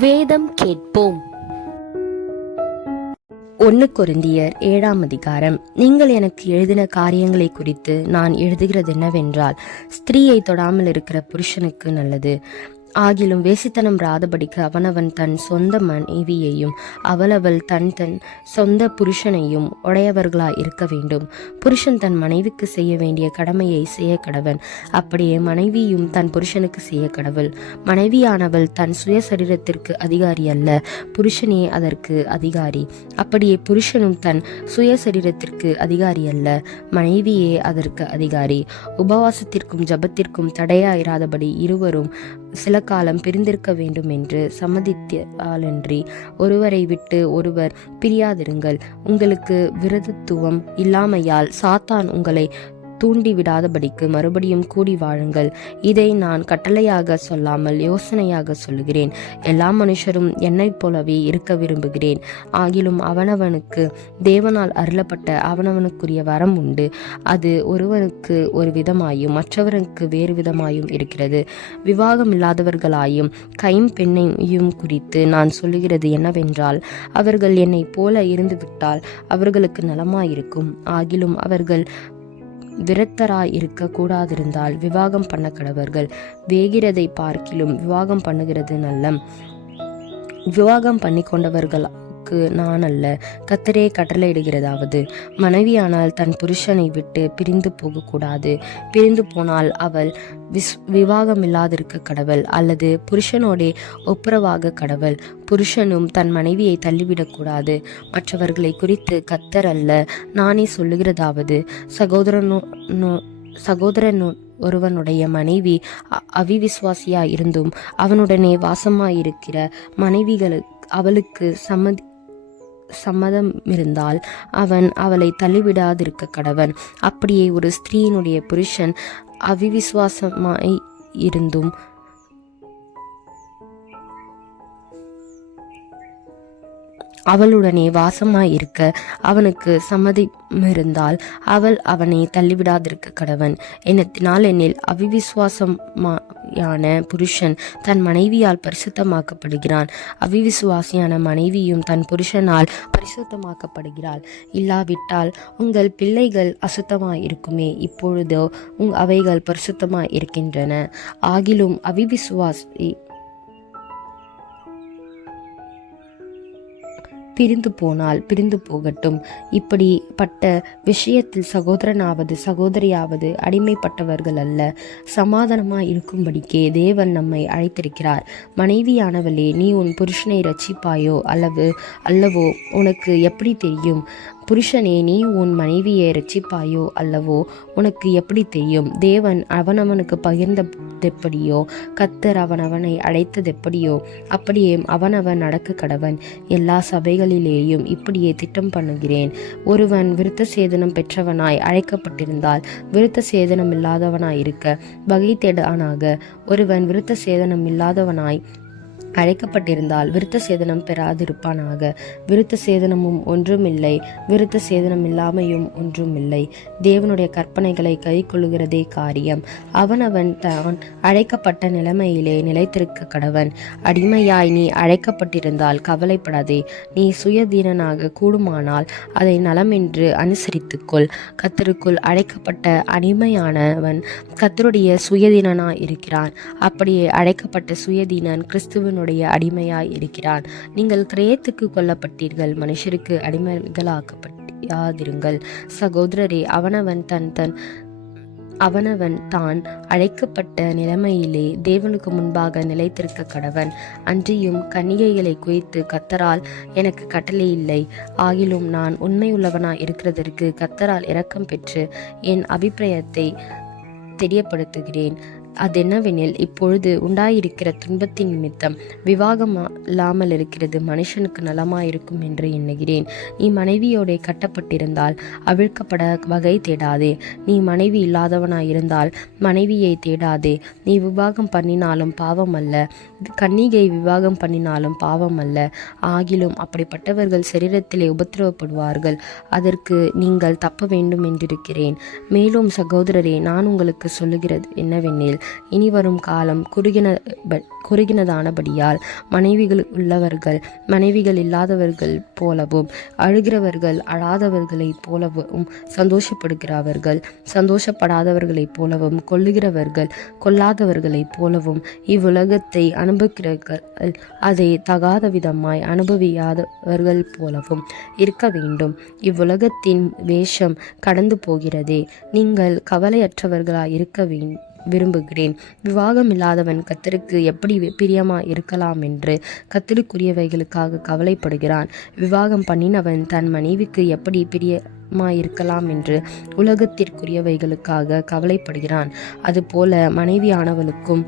வேதம் கேட்போம். ஒன்று கொரிந்தியர் ஏழாம் அதிகாரம். நீங்கள் எனக்கு எழுதின காரியங்களை குறித்து நான் எழுதுகிறது என்னவென்றால் ஸ்திரீயை தொடாமல் இருக்கிற புருஷனுக்கு நல்லது. ஆகிலும் வேசித்தனம் ராதபடிக்கு அவனவன் தன் சொந்த மனைவியையும் அவளவள் தன் தன் சொந்த புருஷனையும் உடையவர்களாய் இருக்க வேண்டும். புருஷன் தன் மனைவிக்கு செய்ய வேண்டிய கடமையை செய்ய கடவன். அப்படியே மனைவியும் தன் புருஷனுக்கு செய்ய கடவுள். மனைவியானவள் தன் சுய சரீரத்திற்கு அதிகாரி அல்ல புருஷனே அதற்கு அதிகாரி. அப்படியே புருஷனும் தன் சுய சரீரத்திற்கு அதிகாரி அல்ல மனைவியே அதற்கு அதிகாரி. உபவாசத்திற்கும் ஜபத்திற்கும் தடையாயிராதபடி இருவரும் சில காலம் பிரிந்திருக்க வேண்டும் என்று சம்மதித்தாலன்றி ஒருவரை விட்டு ஒருவர் பிரியாதிருங்கள். உங்களுக்கு விரதத்துவம் இல்லாமையால் சாத்தான் உங்களை தூண்டி விடாதபடிக்கு மறுபடியும் கூடி வாழுங்கள். இதை நான் கட்டளையாக சொல்லாமல் யோசனையாக சொல்லுகிறேன். எல்லா மனுஷரும் என்னைப் போலவே இருக்க விரும்புகிறேன். ஆகிலும் அவனவனுக்கு தேவனால் அருளப்பட்ட அவனவனுக்குரிய வரம் உண்டு. அது ஒருவனுக்கு ஒரு விதமாயும் மற்றவனுக்கு வேறு விதமாயும் இருக்கிறது. விவாகம் இல்லாதவர்களாயும் கைம்பெண்ணையும் குறித்து நான் சொல்லுகிறது என்னவென்றால் அவர்கள் என்னைப் போல இருந்துவிட்டால் அவர்களுக்கு நலமாயிருக்கும். ஆகிலும் அவர்கள் விரத்தராய் இருக்க கூடாதிருந்தால் விவாகம் பண்ண கடவர்கள் வேகிறதை பார்க்கிலும் விவாகம் பண்ணுகிறது நல்லம். விவாகம் பண்ணி கொண்டவர்கள் உனக்கு நான் அல்ல. கத்தரே கட்டளையிடுகிறதாவது மனைவியானால் தன் புருஷனை விட்டு பிரிந்து போகக்கூடாது. பிரிந்து போனால் அவள் விஸ் விவாகம் இல்லாதிருக்க கடவுள் அல்லது புருஷனோடே ஒப்புரவாக கடவுள். புருஷனும் தன் மனைவியை தள்ளிவிடக்கூடாது மற்றவர்களை குறித்து கத்தர் அல்ல நானே சொல்லுகிறதாவது. சகோதரனோ சகோதரனோ ஒருவனுடைய மனைவி அ- அவிவிசுவாசியா இருந்தும் அவனுடனே வாசமாயிருக்கிற மனைவிகளுக்கு அவளுக்கு சம்மதி சம்மதம் இருந்தால் அவன் அவளை தள்ளிவிடாதிருக்க கடவன். அப்படியே ஒரு ஸ்திரீயினுடைய புருஷன் அவிவிசுவாசமாய் இருந்தும் அவளுடனே வாசமாயிருக்க அவனுக்கு சம்மதமிருந்தால் அவள் அவனை தள்ளிவிடாதிருக்க கடவன். என்னத்தினால் எனில் அவிவிசுவாசமான புருஷன் தன் மனைவியால் பரிசுத்தமாக்கப்படுகிறான். அவிவிசுவாசியான மனைவியும் தன் புருஷனால் பரிசுத்தமாக்கப்படுகிறாள். இல்லாவிட்டால் உங்கள் பிள்ளைகள் அசுத்தமாக இருக்குமே இப்பொழுதோ உங் அவைகள் பரிசுத்தமாக இருக்கின்றன ஆகிலும் அவிவிசுவாசி Okay. பிரிந்து போனால் பிரிந்து போகட்டும். இப்படிப்பட்ட விஷயத்தில் சகோதரனாவது சகோதரியாவது அடிமைப்பட்டவர்கள் அல்ல. சமாதானமாக இருக்கும்படிக்கே தேவன் நம்மை அழைத்திருக்கிறார். மனைவியானவளே நீ உன் புருஷனை ரட்சிப்பாயோ அல்லவு அல்லவோ உனக்கு எப்படி தெரியும்? புருஷனே நீ உன் மனைவியை ரட்சிப்பாயோ அல்லவோ உனக்கு எப்படி தெரியும்? தேவன் அவனவனுக்கு பகிர்ந்ததெப்படியோ கத்தர் அவனவனை அழைத்ததெப்படியோ அப்படியே அவனவன் நடக்க கடவன் எல்லா சபைகளிலேயும் இப்படியே திட்டம் பண்ணுகிறேன். ஒருவன் விருத்த சேதனம் பெற்றவனாய் அழைக்கப்பட்டிருந்தால் விருத்த சேதனம் இல்லாதவனாய் இருக்க வகை தேடானாக ஒருவன் விருத்த சேதனம் இல்லாதவனாய் அழைக்கப்பட்டிருந்தால் விருத்த சேதனம் பெறாதிருப்பானாக. விருத்த சேதனமும் ஒன்றுமில்லை. விருத்த சேதனம் இல்லாமையும் ஒன்றுமில்லை. தேவனுடைய கற்பனைகளை கை கொள்ளுகிறதே காரியம். அவனவன் தான் அழைக்கப்பட்ட நிலைமையிலே நிலைத்திருக்க கடவன். அடிமையாய் நீ அழைக்கப்பட்டிருந்தால் கவலைப்படாதே. நீ சுயதீனனாக கூடுமானால் அதை நலமென்று அனுசரித்துக்கொள். கத்தருக்குள் அழைக்கப்பட்ட அடிமையானவன் கத்தருடைய சுயதீனனாய் இருக்கிறான் அப்படியே அழைக்கப்பட்ட சுயதீனன் கிறிஸ்துவனுடைய அடிமையாய் இருக்கிறான். நீங்கள் கிரயத்துக்கு கொல்லப்பட்டீர்கள். மனுஷருக்கு அடிமைகளாக்கப்பட்டாதிருங்கள் சகோதரரே அவனவன் தன் தன் அவனவன் தான் அழைக்கப்பட்ட நிலைமையிலே தேவனுக்கு முன்பாக நிலைத்திருக்க கடவன். அன்றியும் கன்னிகைகளை குறித்து கத்தரால் எனக்கு கட்டளை இல்லை. ஆகிலும் நான் உண்மையுள்ளவனாய் இருக்கிறதற்கு கத்தரால் இரக்கம் பெற்று என் அபிப்பிராயத்தை தெரியப்படுத்துகிறேன். அதென்னவெனில் இப்பொழுது உண்டாயிருக்கிற துன்பத்தின் நிமித்தம் விவாகம் இல்லாமல் இருக்கிறது. மனுஷனுக்கு நலமாயிருக்கும் என்று எண்ணுகிறேன். நீ மனைவியோடே கட்டப்பட்டிருந்தால் அவிழ்க்கப்பட வகை தேடாதே. நீ மனைவி இல்லாதவனாயிருந்தால் மனைவியை தேடாதே. நீ விவாகம் பண்ணினாலும் பாவம் அல்ல. கன்னிகை விவாகம் பண்ணினாலும் பாவம் அல்ல. ஆகிலும் அப்படிப்பட்டவர்கள் சரீரத்திலே உபத்திரவப்படுவார்கள். அதற்கு நீங்கள் தப்ப வேண்டும் என்றிருக்கிறேன். மேலும் சகோதரரே நான் உங்களுக்கு சொல்லுகிறது என்னவெனில் இனி வரும் காலம் குறுகின குறுகினதானபடியால் மனைவிகள் உள்ளவர்கள் மனைவிகள் இல்லாதவர்கள் போலவும் அழுகிறவர்கள் அழாதவர்களைப் போலவும் சந்தோஷப்படுகிறவர்கள் சந்தோஷப்படாதவர்களைப் போலவும் கொல்லுகிறவர்கள் கொல்லாதவர்களைப் போலவும் இவ்வுலகத்தை அனுபவிக்கிறார்கள் அதை தகாத விதமாய் அனுபவியாதவர்கள் போலவும் இருக்க வேண்டும். இவ்வுலகத்தின் வேஷம் கடந்து போகிறதே. நீங்கள் கவலையற்றவர்களாய் இருக்க வேண்டும். விரும்புகிறேன். விவாகம் இல்லாதவன் கத்தருக்கு எப்படி பிரியமா இருக்கலாம் என்று கத்தருக்குரியவைகளுக்காக கவலைப்படுகிறான். விவாகம் பண்ணினவன் தன் மனைவிக்கு எப்படி பிரியமா இருக்கலாம் என்று உலகத்திற்குரியவைகளுக்காக கவலைப்படுகிறான். அதுபோல மனைவியானவளுக்கும்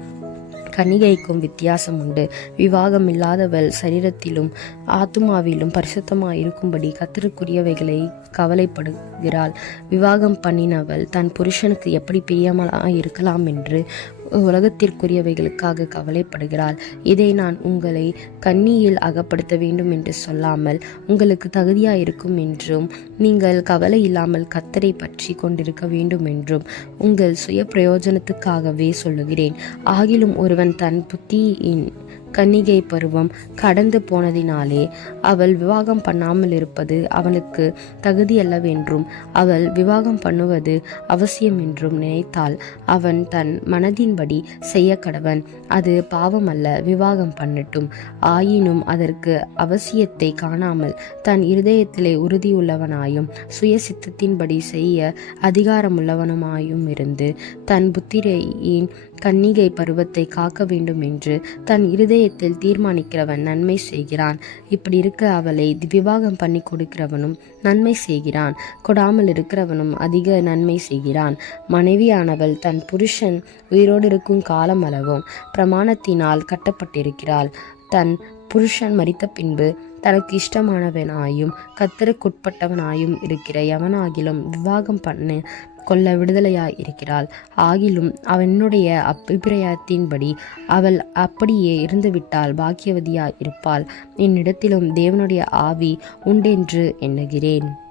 கன்னிகைக்கும் வித்தியாசம் உண்டு விவாகம் இல்லாதவள் சரீரத்திலும் ஆத்மாவிலும் பரிசுத்தமாக இருக்கும்படி கத்தருக்குரியவைகளை கவலைப்படுகிறாள். விவாகம் பண்ணினவள் தன் புருஷனுக்கு எப்படி பிரியமலாக இருக்கலாம் என்று உலகத்திற்குரியவைகளுக்காக கவலைப்படுகிறாள். இதை நான் உங்களை கண்ணியில் அகப்படுத்த வேண்டும் என்று சொல்லாமல் உங்களுக்கு தகுதியாயிருக்கும் என்றும் நீங்கள் கவலை இல்லாமல் கத்தரை பற்றி கொண்டிருக்க வேண்டும் என்றும் உங்கள் சுய பிரயோஜனத்துக்காகவே சொல்லுகிறேன். ஆகிலும் ஒருவன் தன் புத்தியின் கன்னிகை பருவம் கடந்து போனதினாலே அவள் விவாகம் பண்ணாமல் இருப்பது அவனுக்கு தகுதியல்லவென்றும் அவள் விவாகம் பண்ணுவது அவசியம் என்றும் நினைத்தால் அவன் தன் மனதின்படி செய்ய கடவன். அது பாவமல்ல விவாகம் பண்ணட்டும். ஆயினும் அதற்கு அவசியத்தை காணாமல் தன் இருதயத்திலே உறுதியுள்ளவனாயும் சுய சித்தத்தின்படி செய்ய அதிகாரமுள்ளவனுமாயும் இருந்து தன் புத்திரையின் கன்னிகை பருவத்தை காக்க வேண்டும் என்று தன் இருதயத்தில் தீர்மானிக்கிறவன் நன்மை செய்கிறான். இப்படி இருக்க அவளை விவாகம் பண்ணி கொடுக்கிறவனும் நன்மை செய்கிறான். கொடாமல் இருக்கிறவனும் அதிக நன்மை செய்கிறான். மனைவியானவள் தன் புருஷன் உயிரோடு இருக்கும் காலம் அளவும் பிரமாணத்தினால் கட்டப்பட்டிருக்கிறாள். தன் புருஷன் மறித்த பின்பு தனக்கு இஷ்டமானவனாயும் கத்தருக்குட்பட்டவனாயும் இருக்கிற எவனாகிலும் விவாகம் பண்ண கொள்ள விடுதலையாய் இருக்கிறாள் ஆகிலும் அவனுடைய அபிப்பிராயத்தின்படி அவள் அப்படியே இருந்துவிட்டால் பாக்கியவதியாய் இருப்பாள் என்னிடத்திலும் தேவனுடைய ஆவி உண்டென்று எண்ணுகிறேன்.